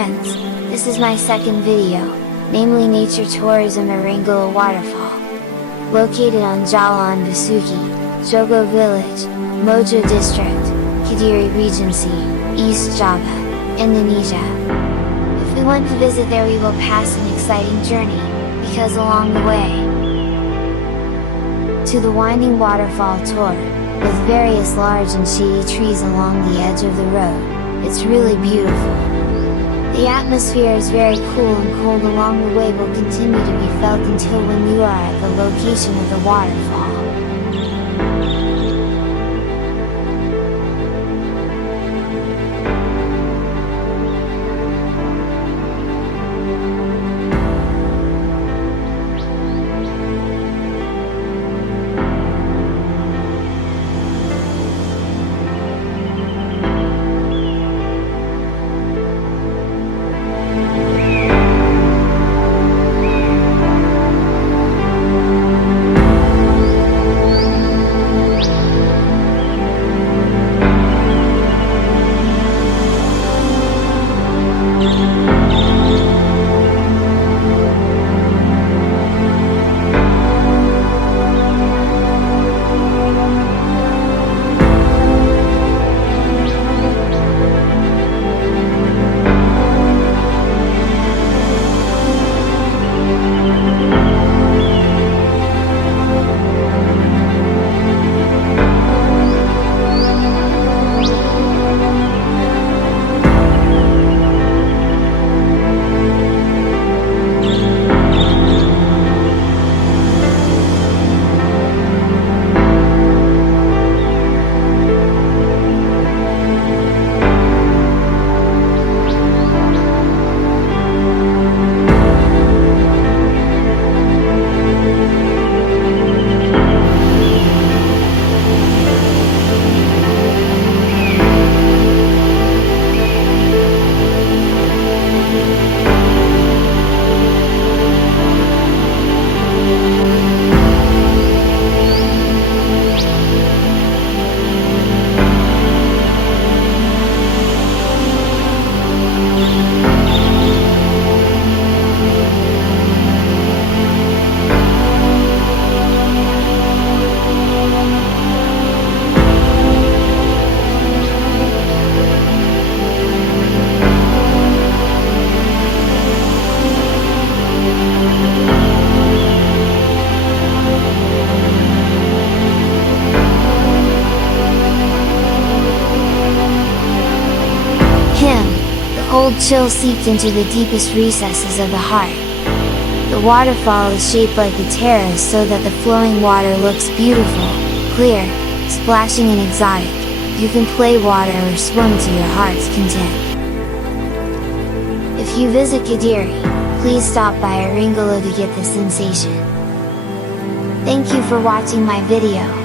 friends, this is my second video, namely Nature Tourism Irenggolo Waterfall. Located on Jalan Besuki, Jogo Village, Mojo District, Kediri Regency, East Java, Indonesia. If we want to visit there we will pass an exciting journey, because along the way to the winding waterfall tour, with various large and shady trees along the edge of the road, it's really beautiful. The atmosphere is very cool and cold along the way will continue to be felt until when you are at the location of the waterfall. Cold chill seeped into the deepest recesses of the heart. The waterfall is shaped like a terrace so that the flowing water looks beautiful, clear, splashing and exotic. You can play water or swim to your heart's content. If you visit Kediri, please stop by Irenggolo to get the sensation. Thank you for watching my video.